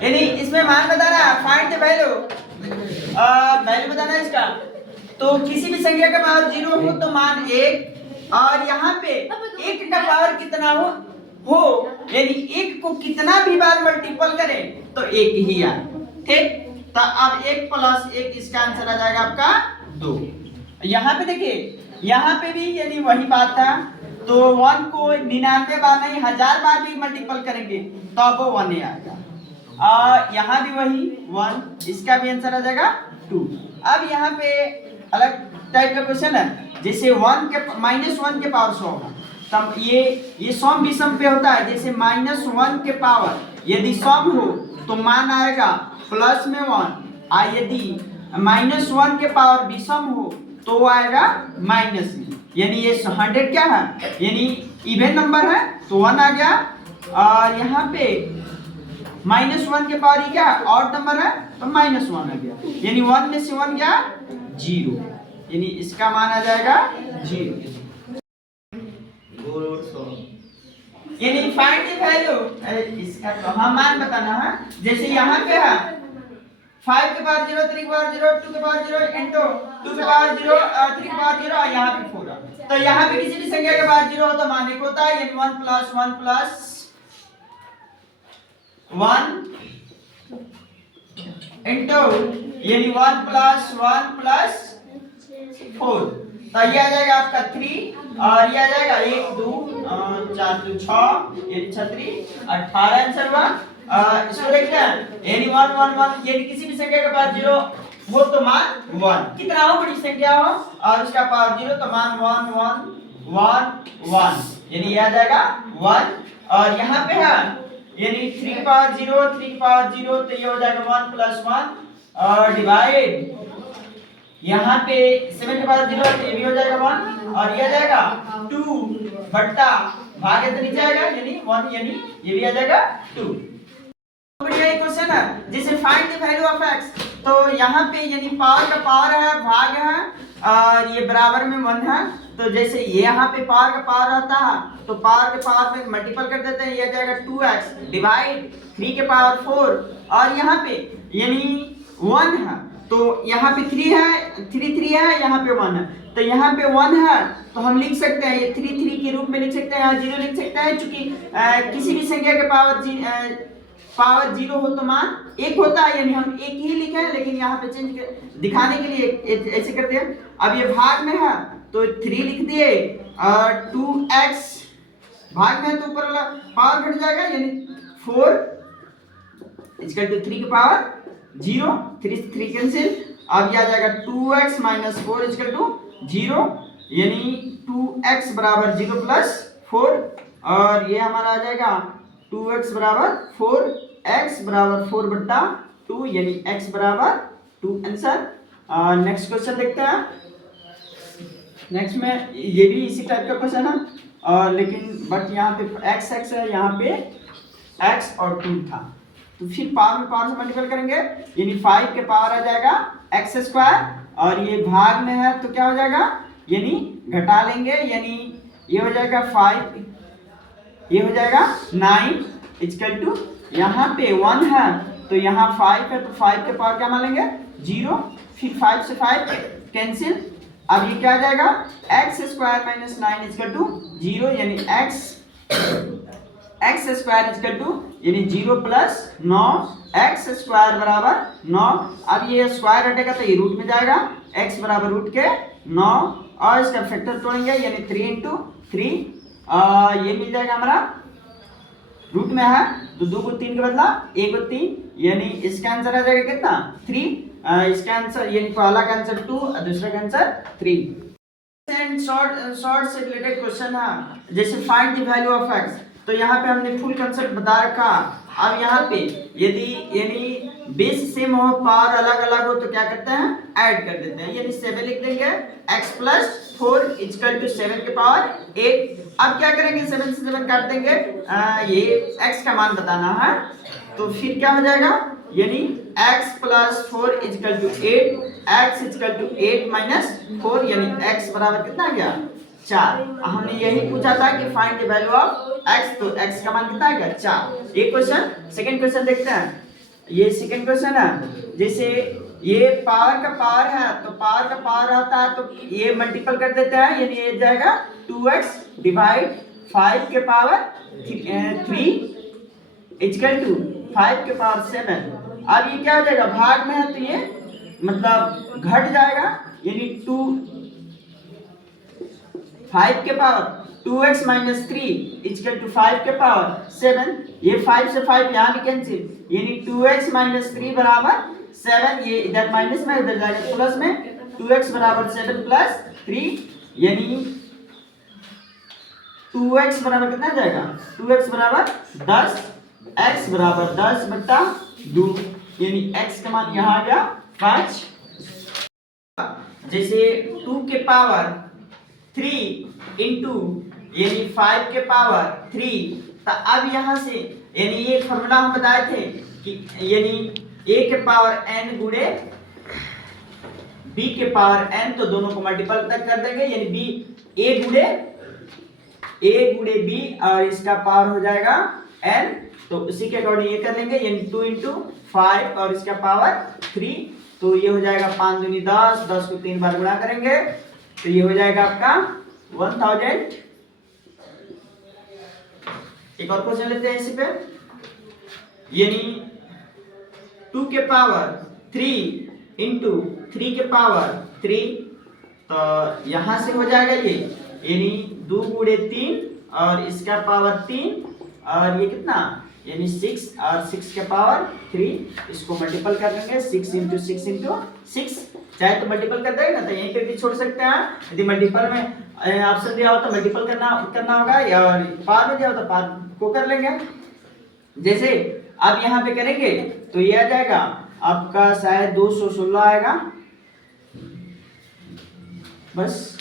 यानी इसमें मान बताना, फाइंड द वैल्यू, वैल्यू बताना इसका। तो किसी भी संख्या का पावर 0 हो तो मान 1, और यहाँ पे 1 का पावर कितना हो यानी 1 को कितना भी बार मल्टीपल करें तो 1 ही आए। ठीक, तो अब 1 प्लस 1 इसका आंसर आ जाएगा आपका 2। यहाँ पे देखिए, यहाँ पे भी यानी वही बात था, तो 1 को 99 बार नहीं 1000 बार भी मल्टीपल करेंगे तो अब वो 1 ही आएगा। यहाँ भी वही 1, इसका भी आंसर आ जाएगा 2। अब यहाँ पे अलग टाइप का क्वेश्चन है, जैसे 1 के -1 के पावर 100 होगा, तब ये सम विषम पे होता है। जैसे -1 के पावर यदि सम हो तो मान आएगा प्लस में 1, और यदि -1 के पावर विषम हो तो वो आएगा माइनस में। यानी ये 100 क्या है, यानी इवन नंबर है तो 1 आ गया, और यहाँ पे -1 के पावर क्या ऑड नंबर है तो -1 आ गया, यानी 1 में से 1 क्या 0, यानी इसका मान आ जाएगा 0। यानी फाइंड द वैल्यू, इसका तो हम मान बताना है। जैसे यहाँ पे है 5 के पावर 0, 3 के पावर 0, 2 के पावर 0 इंटू 2 के पावर 0, 3 के पावर 0, और यहाँ पे 4 है। तो यहाँ पे किसी भी संख्या के पावर 0 हो तो मान 1 होता है, यानी 1 प्लस 1 प्लस 1 इंटू यानी 1 प्लस 1 प्लस 4, तो ये आ जाएगा आपका 3, और ये आ जाएगा 1 2 4 2 6 ये 36 18 आंसर हुआ। इसको देखते हैं, यानी 1 1 1, यानी किसी भी संख्या का पावर 0 हो तो मान 1, कितना हो बड़ी संख्या हो और उसका पावर 0 तो मान 1 1 1 1, यानी ये आ जाएगा 1। और यहाँ पे है यानी 3 की पावर 0, 3 की पावर 0, तो ये हो जाएगा 1 प्लस 1 और डिवाइड यहाँ पे 7 के पावर 0 तो ये भी हो जाएगा 1, और ये आ जाएगा 2 बट्टा भागे तो नीचे आएगा यानी 1, यानी ये भी आ जाएगा 2। बढ़िया एक क्वेश्चन है, जैसे find the value of x, तो यहाँ पे यानी पावर का पावर है, भाग है, और ये बराबर में 1 है। तो जैसे ये यहाँ पे पावर का पावर रहता है तो पावर के पावर में मल्टीपल कर देते हैं, ये आ जाएगा 2x डिवाइड 3 के पावर 4, और यहाँ पे यानी 1 है तो यहाँ पे 3 है, 3 है, यहाँ पे 1 है, तो यहाँ पे 1 है तो हम लिख सकते हैं ये 3 के रूप में लिख सकते हैं, यहाँ 0 लिख सकते हैं, क्योंकि किसी भी संख्या के पावर 0 हो तो मान 1 होता है, यानी हम 1 ही लिखे हैं, लेकिन यहाँ पे चेंज दिखाने के लिए ऐसे करते हैं। अब ये भाग में है तो 3 लिख दिए, और 2x भाग में है तो ऊपर वाला पावर घट जाएगा, यानी 4 इक्वल टू 3 की पावर 0, 3 कैंसिल, अब ये आ जाएगा 2x माइनस 4 इक्वल टू 0, यानी 2x बराबर 0 प्लस 4, और ये हमारा आ जाएगा 2x बराबर 4, x बराबर 4 बट्टा 2, यानी x बराबर 2 आंसर। नेक्स्ट क्वेश्चन देखते हैं। नेक्स्ट में ये भी इसी टाइप का क्वेश्चन है, और लेकिन बट यहाँ पे x है, यहाँ पे x और 2 था, तो फिर पावर में पावर से मल्टीपल करेंगे, यानी 5 के पावर आ जाएगा x स्क्वायर, और ये भाग में है तो क्या हो जाएगा, यानी घटा लेंगे, यानी ये हो जाएगा 5, ये हो जाएगा 9 इक्वल टू यहाँ पे 1 है तो यहाँ 5 है तो 5 के पावर क्या मान लेंगे 0, फिर 5 से 5 कैंसिल, अब ये क्या आ जाएगा x square minus 9 equal to 0, यानी x स्क्वायर इक्वल टू यानी 0 प्लस 9, x स्क्वायर बराबर 9, अब ये स्क्वायर हटेगा तो ये रूट में जाएगा, x बराबर रूट के 9, और इसका फैक्टर तोड़ेंगे यानी 3 इंटू 3, ये मिल जाएगा हमारा, रूट में है तो 2 को 3 के बदला 1 को 3, यानी इसका आंसर आ जाएगा कितना 3, इसका आंसर यानी पहला का आंसर 2 और दूसरा का आंसर 3। शॉर्ट से रिलेटेड क्वेश्चन है, जैसे find the value of x, तो यहाँ पे हमने फुल कंसेप्ट बता रखा। अब यहाँ पे यदि यानी बेस सेम हो, पावर अलग अलग हो तो क्या करते हैं ऐड कर देते हैं, यानी 7 लिख देंगे x प्लस 4 इक्वल टू 7 के पावर 8। अब क्या करेंगे 7 से 7 काट देंगे, ये x का मान बताना है, तो फिर क्या हो जाएगा यानी x plus 4 equal to 8, x equal to 8 minus 4, यानी x बराबर कितना आ गया 4। हमने यही पूछा था कि find the value of x, तो x का मान कितना आ गया 4। एक क्वेश्चन, सेकंड क्वेश्चन देखते हैं। ये सेकंड क्वेश्चन है। जैसे ये पावर का पावर है तो पावर का पावर रहता है तो ये मल्टीपल कर देते हैं, यानी ये जाएगा 2x डिवाइड 5 के पावर 3 इक्वल टू 5 के पावर 7। अब ये क्या हो जाएगा, भाग में है तो ये मतलब घट जाएगा, यानी 5 के power 2x minus 3 equal to 5 के पावर 7। ये 5 से 5 यहाँ भी कैंसिल, यानी 2x माइनस 3 बराबर 7। ये इधर माइनस में इधर जाएगा प्लस में, 2x बराबर 7 प्लस 3, यानी 2x बराबर कितना जाएगा, 2x बराबर 10, x बराबर 10 बटा 2, यानी x का मान यहाँ आ गया 5। जैसे 2 के पावर 3 इंटू यानी 5 के पावर 3, तो अब यहाँ से यानी ये फॉर्मूला हम बताए थे कि यानी a के पावर n गुणे b के पावर n, तो दोनों को मल्टीपल तक कर देंगे, यानी b a गुणे b और इसका पावर हो जाएगा n, तो उसी के अकॉर्डिंग ये कर लेंगे, यानी 2 इंटू 5 और इसका पावर 3, तो ये हो जाएगा 5 दूनी 10, 10 को 3 बार गुणा करेंगे तो ये हो जाएगा आपका 1000। एक और क्वेश्चन लेते हैं इसी पे, यानी 2 के पावर 3 इंटू 3 के पावर 3, तो यहां से हो जाएगा ये, यानी 2 गुणे 3 और इसका पावर 3 और ये कितना, यानी 6 और 6 के पावर 3, इसको मल्टीपल कर देंगे 6 इंटू 6 इंटू 6, चाहे तो मल्टीपल कर देंगे ना तो यहीं पे भी छोड़ सकते हैं, यदि मल्टीपल में ऑप्शन दिया हो तो मल्टीपल करना होगा, या पावर में दिया हो तो पावर को कर लेंगे। जैसे अब यहाँ पे करेंगे तो ये आ जाएगा आपका शायद 216 आएगा, बस।